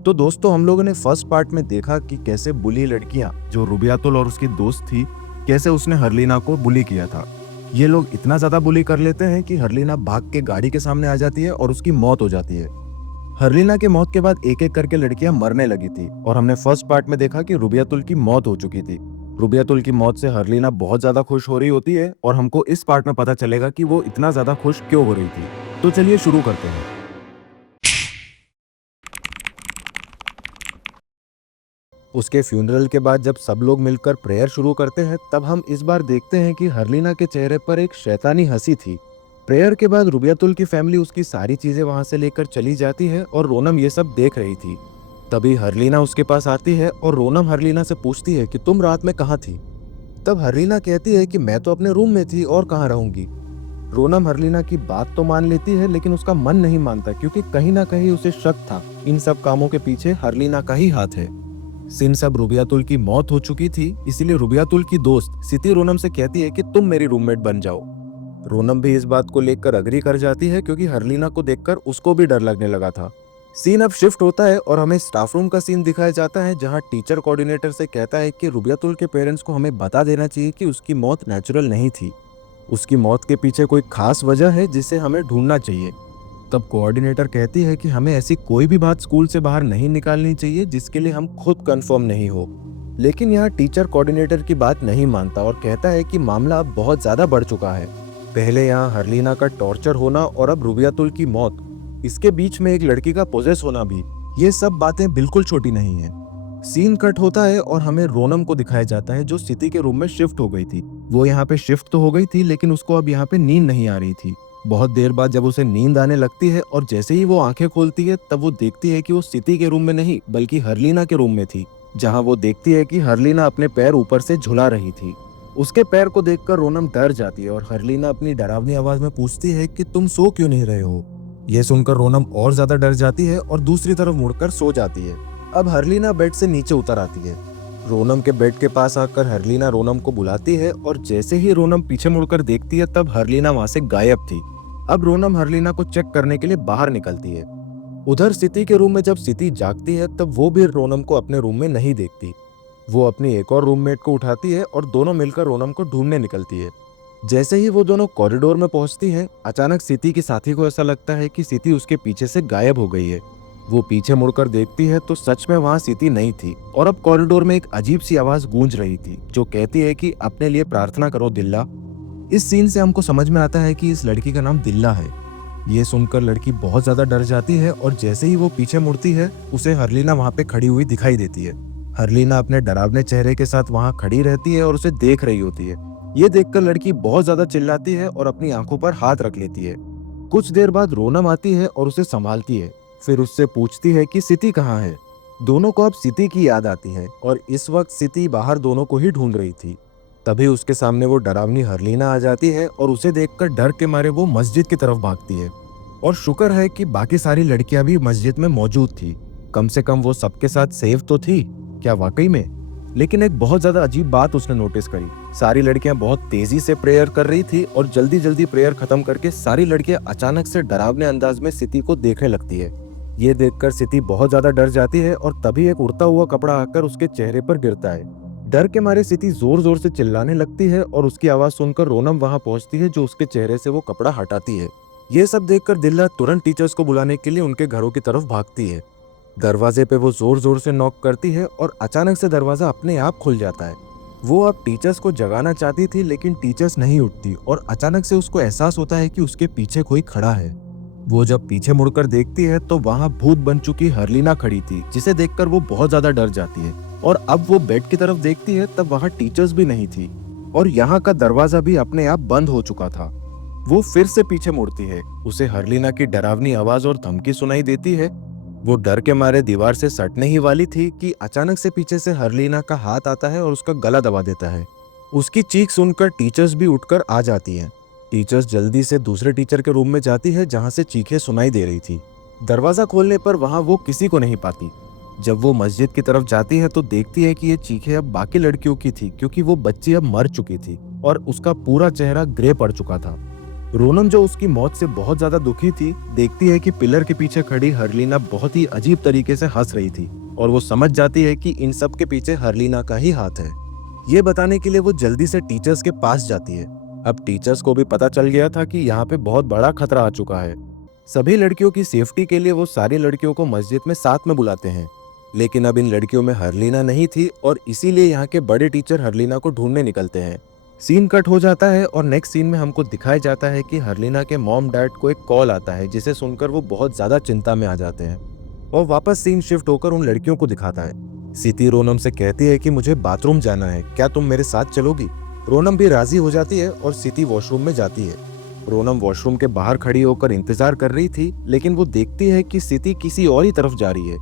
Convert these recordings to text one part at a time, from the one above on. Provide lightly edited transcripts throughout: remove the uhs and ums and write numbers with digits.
तो दोस्तों हम लोगों ने फर्स्ट पार्ट में देखा कि कैसे बुली लड़कियां जो रुबियातुल और उसकी दोस्त थी, कैसे उसने हरलीना को बुली किया था। ये लोग इतना ज्यादा बुली कर लेते हैं कि हरलीना भाग के गाड़ी के सामने आ जाती है और उसकी मौत हो जाती है। हरलीना के मौत के बाद एक एक करके लड़कियां मरने लगी थी और हमने फर्स्ट पार्ट में देखा कि रुबियातुल की मौत हो चुकी थी। रुबियातुल की मौत से हरलीना बहुत ज्यादा खुश हो रही होती है और हमको इस पार्ट में पता चलेगा कि वो इतना ज्यादा खुश क्यों हो रही थी। तो चलिए शुरू करते हैं। उसके फ्यूनरल के बाद जब सब लोग मिलकर प्रेयर शुरू करते हैं, तब हम इस बार देखते हैं कि हरलीना के चेहरे पर एक शैतानी हंसी थी। प्रेयर के बाद रुबियातुल की फैमिली उसकी सारी चीजें वहां से लेकर चली जाती है और रोनम ये सब देख रही थी। तभी हरलीना उसके पास आती है और रोनम हरलीना से पूछती है कि तुम रात में कहाँ थी। तब हरलीना कहती है कि मैं तो अपने रूम में थी और कहाँ रहूंगी। रोनम हरलीना की बात तो मान लेती है, लेकिन उसका मन नहीं मानता क्योंकि कहीं ना कहीं उसे शक था इन सब कामों के पीछे हरलीना का ही हाथ है। सिन सब रुबियातुल की मौत हो चुकी थी, इसीलिए रुबियातुल की दोस्त सिति रोनम से कहती है कि तुम मेरी रूममेट बन जाओ। रोनम भी इस बात को लेकर अग्री कर जाती है क्योंकि हरलीना को देखकर उसको भी डर लगने लगा था। सीन अब शिफ्ट होता है और हमें स्टाफ रूम का सीन दिखाया जाता है, जहां टीचर कोऑर्डिनेटर से कहता है कि रुबियातुल के पेरेंट्स को हमें बता देना चाहिए कि उसकी मौत नेचुरल नहीं थी। उसकी मौत के पीछे कोई खास वजह है जिसे हमें ढूंढना चाहिए। तब कोऑर्डिनेटर कहती है कि हमें ऐसी कोई भी बात स्कूल से बाहर नहीं निकालनी चाहिए जिसके लिए हम खुद कंफर्म नहीं हो। लेकिन यहाँ टीचर कोऑर्डिनेटर की बात नहीं मानता और कहता है कि मामला अब बहुत ज्यादा बढ़ चुका है। पहले यहाँ हरलीना का टॉर्चर होना और अब रुबियातुल की मौत, इसके बीच में एक लड़की का पोजेस होना भी, ये सब बातें बिल्कुल छोटी नहीं है। सीन कट होता है और हमें रोनम को दिखाया जाता है जो सिटी के रूम में शिफ्ट हो गई थी। वो यहाँ पे शिफ्ट तो हो गई थी, लेकिन उसको अब यहाँ पे नींद नहीं आ रही थी। बहुत देर बाद जब उसे नींद आने लगती है और जैसे ही वो आंखें खोलती है, तब वो देखती है कि वो सिटी के रूम में नहीं बल्कि हरलीना के रूम में थी, जहाँ वो देखती है कि हरलीना अपने पैर ऊपर से झुला रही थी। उसके पैर को देखकर रोनम डर जाती है और हरलीना अपनी डरावनी आवाज में पूछती है कि तुम सो क्यों नहीं रहे हो। यह सुनकर रोनम और ज्यादा डर जाती है और दूसरी तरफ मुड़कर सो जाती है। अब हरलीना बेड से नीचे उतर आती है। रोनम के बेड के पास आकर हरलीना रोनम को बुलाती है और जैसे ही रोनम पीछे मुड़कर देखती है, तब हरलीना वहां से गायब थी। अब रोनम हरलीना को चेक करने के लिए बाहर निकलती है। उधर सिटी के रूम में जब सिटी जागती है, तब वो भी रोनम को अपने रूम में नहीं देखती। वो अपनी एक और रूममेट को उठाती है और दोनों मिलकर रोनम को ढूंढने निकलती है। जैसे ही वो दोनों कॉरिडोर में पहुंचती है, अचानक सिटी की साथी को ऐसा लगता है कि सिटी उसके पीछे से गायब हो गई है। वो पीछे मुड़कर देखती है तो सच में वहां सिटी नहीं थी और अब कॉरिडोर में एक अजीब सी आवाज गूंज रही थी जो कहती है कि अपने लिए प्रार्थना करो दिल्ला। इस सीन से हमको समझ में आता है कि इस लड़की का नाम दिल्ला है। ये सुनकर लड़की बहुत ज्यादा डर जाती है और जैसे ही वो पीछे मुड़ती है, उसे हरलीना वहां पे खड़ी हुई दिखाई देती है। हरलीना अपने डरावने चेहरे के साथ वहां खड़ी रहती है और उसे देख रही होती है। ये देखकर लड़की बहुत ज्यादा चिल्लाती है और अपनी आंखों पर हाथ रख लेती है। कुछ देर बाद रोनम आती है और उसे संभालती है। फिर उससे पूछती है कि सिटी कहाँ है। दोनों को अब सिटी की याद आती है और इस वक्त सिटी बाहर दोनों को ही ढूंढ रही थी। तभी उसके सामने वो डरावनी हरलीना आ जाती है और उसे देखकर डर के मारे वो मस्जिद की तरफ भागती है। और शुक्र है कि बाकी सारी लड़कियां भी मस्जिद में मौजूद थी। कम से कम वो सबके साथ सेफ तो थी। क्या वाकई में? लेकिन एक बहुत ज्यादा अजीब बात उसने नोटिस करी। सारी लड़कियां बहुत तेजी से प्रेयर कर रही थी और जल्दी जल्दी प्रेयर खत्म करके सारी लड़कियां अचानक से डरावने अंदाज में सिटी को देखने लगती है। ये देखकर सिटी बहुत ज्यादा डर जाती है और तभी एक उड़ता हुआ कपड़ा आकर उसके चेहरे पर गिरता है। डर के मारे सिटी जोर जोर से चिल्लाने लगती है और उसकी आवाज सुनकर रोनम वहां पहुंचती है जो उसके चेहरे से वो कपड़ा हटाती है। ये सब देखकर दिल्ला तुरंत टीचर्स को बुलाने के लिए उनके घरों की तरफ भागती है। दरवाजे पे वो जोर जोर से नॉक करती है और अचानक से दरवाजा अपने आप खुल जाता है। वो अब टीचर्स को जगाना चाहती थी, लेकिन टीचर्स नहीं उठती और अचानक से उसको एहसास होता है कि उसके पीछे कोई खड़ा है। वो जब पीछे मुड़कर देखती है तो वहां भूत बन चुकी हरलीना खड़ी थी, जिसे देखकर वो बहुत ज्यादा डर जाती है। और अब वो बेड की तरफ देखती है, तब वहां टीचर्स भी नहीं थी और यहाँ का दरवाजा भी अपने आप बंद हो चुका था। वो फिर से पीछे मुड़ती है। उसे हरलीना की डरावनी आवाज और धमकी सुनाई देती है। वो डर के मारे दीवार से सटने ही वाली थी कि अचानक से पीछे से हरलीना का हाथ आता है और उसका गला दबा देता है। उसकी चीख सुनकर टीचर्स भी उठकर आ जाती हैं। टीचर्स जल्दी से दूसरे टीचर के रूम में जाती है जहां से चीखें सुनाई दे रही थी। दरवाजा खोलने पर वहां वो किसी को नहीं पाती। जब वो मस्जिद की तरफ जाती है तो देखती है कि ये चीखें अब बाकी लड़कियों की थी, क्योंकि वो बच्ची अब मर चुकी थी और उसका पूरा चेहरा ग्रे पड़ चुका था। रोनम जो उसकी मौत से बहुत ज्यादा दुखी थी, देखती है कि पिलर के पीछे खड़ी हरलीना बहुत ही अजीब तरीके से हंस रही थी और वो समझ जाती है कि इन सब के पीछे हरलीना का ही हाथ है। ये बताने के लिए वो जल्दी से टीचर्स के पास जाती है। अब टीचर्स को भी पता चल गया था कि यहाँ पे बहुत बड़ा खतरा आ चुका है। सभी लड़कियों की सेफ्टी के लिए वो सारी लड़कियों को मस्जिद में साथ में बुलाते हैं, लेकिन अब इन लड़कियों में हरलीना नहीं थी और इसीलिए यहाँ के बड़े टीचर हरलीना को ढूंढने निकलते हैं। सीन कट हो जाता है और नेक्स्ट सीन में हमको दिखाया जाता है कि हरलीना के मॉम डैड को एक कॉल आता है, जिसे सुनकर वो बहुत ज्यादा चिंता में आ जाते हैं और वापस सीन शिफ्ट होकर उन लड़कियों को दिखाता है। सिति रोनम से कहती है कि मुझे बाथरूम जाना है, क्या तुम मेरे साथ चलोगी? रोनम भी राजी हो जाती है और सिति वॉशरूम में जाती है। रोनम वॉशरूम के बाहर खड़ी होकर इंतजार कर रही थी, लेकिन वो देखती है कि सिति किसी और ही तरफ जा रही है।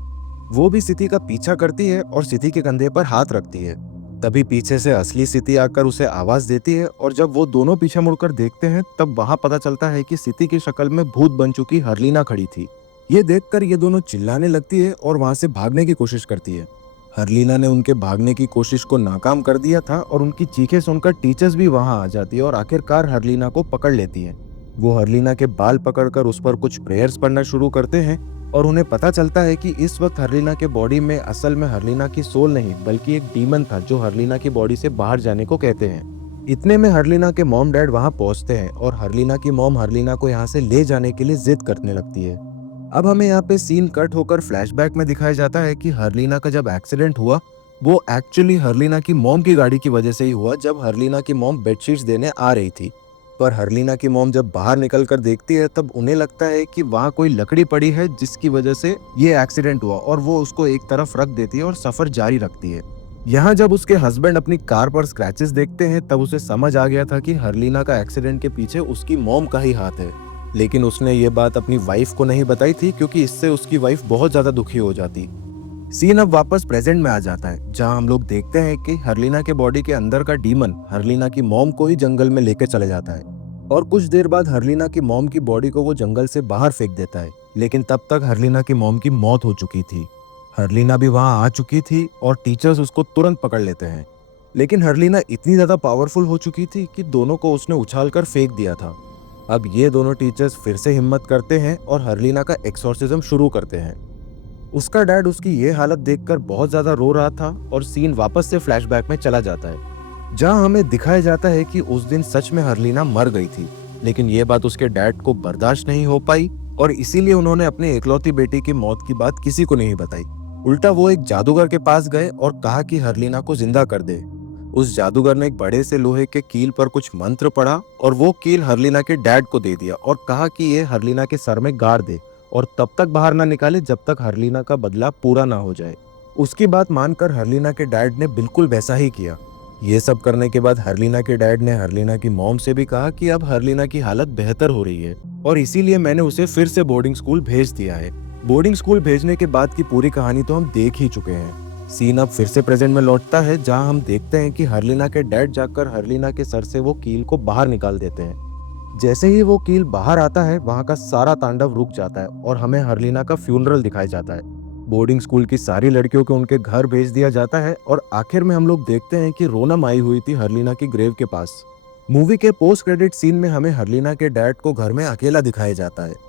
वो भी सिति का पीछा करती है और सिति के कंधे पर हाथ रखती है। तभी पीछे से असली सिति आकर उसे आवाज देती है और जब वो दोनों पीछे मुड़कर देखते हैं तब वहां पता चलता है कि सिति की शक्ल में भूत बन चुकी हरलीना खड़ी थी। ये देखकर ये दोनों चिल्लाने लगती है और वहां से भागने की कोशिश करती है। हरलीना ने उनके भागने की कोशिश को नाकाम कर दिया था और उनकी चीखें सुनकर टीचर्स भी वहां आ जाती है और आखिरकार हरलीना को पकड़ लेती है। वो हरलीना के बाल पकड़कर उस पर कुछ प्रेयर्स पढ़ना शुरू करते हैं और उन्हें पता चलता है कि इस वक्त हरलीना के बॉडी में असल में हरलीना की सोल नहीं बल्कि एक डीमन था जो हरलीना की बॉडी से बाहर जाने को कहते हैं। इतने में हरलीना के मॉम डैड वहां पहुंचते हैं और हरलीना की मॉम हरलीना को यहाँ से ले जाने के लिए जिद करने लगती है। अब हमें यहाँ पे सीन कट होकर फ्लैशबैक में दिखाया जाता है कि हरलीना का जब एक्सीडेंट हुआ वो एक्चुअली हरलीना की मॉम की गाड़ी की वजह से ही हुआ, जब हरलीना की मॉम बेडशीट्स देने आ रही थी। पर हरलीना की मॉम जब बाहर निकल कर देखती है तब उन्हें लगता है कि वहाँ कोई लकड़ी पड़ी है जिसकी वजह से ये एक्सीडेंट हुआ और वो उसको एक तरफ रख देती है और सफर जारी रखती है। यहाँ जब उसके हस्बैंड अपनी कार पर स्क्रैचेस देखते हैं तब उसे समझ आ गया था कि हरलीना का एक्सीडेंट के पीछे उसकी मॉम का ही हाथ है, लेकिन उसने ये बात अपनी वाइफ को नहीं बताई थी क्योंकि इससे उसकी वाइफ बहुत ज्यादा दुखी हो जाती। सीन अब वापस प्रेजेंट में आ जाता है जहां हम लोग देखते हैं कि हरलीना के बॉडी के अंदर का डीमन हरलीना की मॉम को ही जंगल में लेके चले जाता है और कुछ देर बाद हरलीना की मॉम की बॉडी को वो जंगल से बाहर फेंक देता है, लेकिन तब तक हरलीना की मॉम की मौत हो चुकी थी। हरलीना भी वहां आ चुकी थी और टीचर्स उसको तुरंत पकड़ लेते हैं, लेकिन हरलीना इतनी ज्यादा पावरफुल हो चुकी थी कि दोनों को उसने उछालकर फेंक दिया था। अब ये दोनों टीचर्स फिर से हिम्मत करते हैं और हरलीना का एक्सोर्सिज्म शुरू करते हैं। उसका डैड उसकी ये हालत देखकर बहुत ज्यादा रो रहा था और सीन वापस से फ्लैशबैक में चला जाता है जहां हमें दिखाया जाता है कि उस दिन सच में हरलीना मर गई थी, लेकिन ये बात उसके डैड को बर्दाश्त नहीं हो पाई और इसीलिए उन्होंने अपनी इकलौती बेटी की मौत की बात किसी को नहीं बताई। उल्टा वो एक जादूगर के पास गए और कहा कि हरलीना को जिंदा कर दे। उस जादूगर ने एक बड़े से लोहे के कील पर कुछ मंत्र पढ़ा और वो कील हरलीना के डैड को दे दिया और कहा कि ये हरलीना के सर में गाड़ दे और तब तक बाहर ना निकाले जब तक हरलीना का बदला पूरा ना हो जाए। उसकी बात मानकर हरलीना के डैड ने बिल्कुल वैसा ही किया। ये सब करने के बाद हरलीना के डैड ने हरलीना की मॉम से भी कहा कि अब हरलीना की हालत बेहतर हो रही है और इसीलिए मैंने उसे फिर से बोर्डिंग स्कूल भेज दिया है। बोर्डिंग स्कूल भेजने के बाद की पूरी कहानी तो हम देख ही चुके हैं। सीन अब फिर से प्रेजेंट में लौटता है जहां हम देखते हैं कि हरलीना के डैड जाकर हरलीना के सर से वो कील को बाहर निकाल देते हैं। जैसे ही वो कील बाहर आता है वहां का सारा तांडव रुक जाता है और हमें हरलीना का फ्यूनरल दिखाया जाता है। बोर्डिंग स्कूल की सारी लड़कियों को उनके घर भेज दिया जाता है और आखिर में हम लोग देखते हैं कि रोनम आई हुई थी हरलीना की ग्रेव के पास। मूवी के पोस्ट क्रेडिट सीन में हमें हरलीना के डैड को घर में अकेला दिखाया जाता है।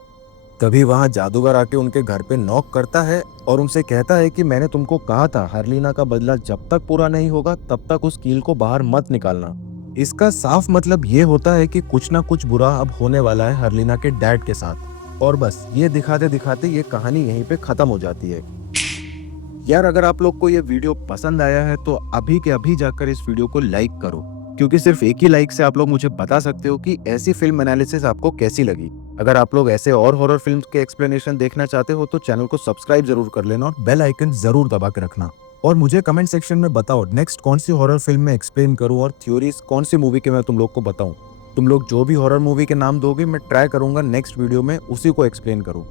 तभी वहां जादूगर आके उनके घर पे नॉक करता है और उनसे कहता है कि मैंने तुमको कहा था हरलीना का बदला जब तक पूरा नहीं होगा तब तक उस कील को बाहर मत निकालना। इसका साफ मतलब ये होता है कि कुछ ना कुछ बुरा अब होने वाला है हरलीना के डैड के साथ। और बस ये दिखाते दिखाते ये कहानी यहीं पे खत्म हो जाती है। यार अगर आप लोग को ये वीडियो पसंद आया है तो अभी के अभी जाकर इस वीडियो को लाइक करो, क्योंकि सिर्फ एक ही लाइक से आप लोग मुझे बता सकते हो कि ऐसी फिल्म एनालिसिस आपको कैसी लगी। अगर आप लोग ऐसे और हॉरर फिल्म्स के एक्सप्लेनेशन देखना चाहते हो तो चैनल को सब्सक्राइब जरूर कर लेना और बेल आइकन जरूर दबा के रखना। और मुझे कमेंट सेक्शन में बताओ नेक्स्ट कौन सी हॉरर फिल्म में एक्सप्लेन करूं और थ्योरीज कौन सी मूवी के मैं तुम लोग को बताऊं। तुम लोग जो भी हॉरर मूवी के नाम दोगे मैं ट्राई करूंगा नेक्स्ट वीडियो में उसी को एक्सप्लेन करूं।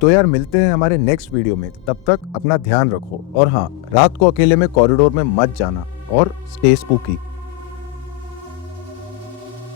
तो यार मिलते हैं हमारे नेक्स्ट वीडियो में, तब तक अपना ध्यान रखो और हाँ, रात को अकेले में कॉरिडोर में मत जाना और स्टे स्पूकी।